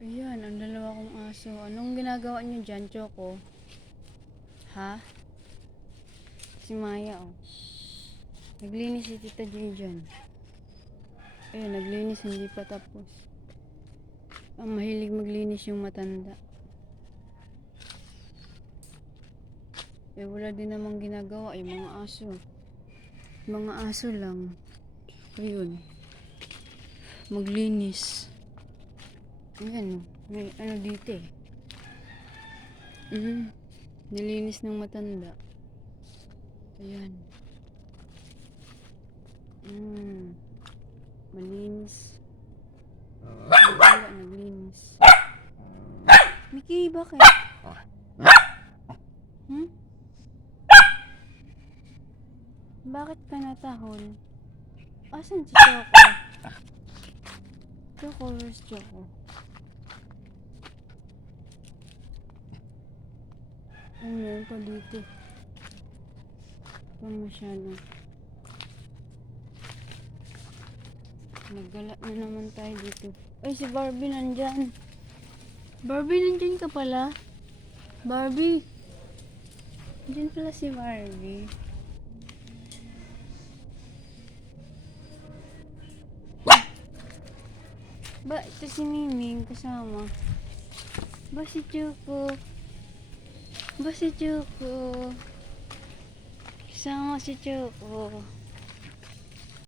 Ayan, ang dalawa kong aso. Anong ginagawa niyo dyan, Choco? Ha? Si Maya, oh. Naglinis si Tita J dyan. Ayan, naglinis, hindi pa tapos. Ang mahilig maglinis yung matanda. Eh, wala din namang ginagawa, yung mga aso. Mga aso lang. Ayun. Maglinis. Ayan, may ano dito eh. Nilinis ng matanda. Ayan. Malinis. Wala, naglinis. Mickey, bakit? Bakit ka natahol? Asan si Choco? Choco, where's Choco? Ay, meron pa dito. Ito masyado. Naggala na naman tayo dito. Ay, si Barbie nandyan. Barbie, nandyan ka pala. Barbie. Nandyan pala si Barbie. Ba, ito si Miming kasama. Ba si Choco. Ba si Choco. Kasama si Choco.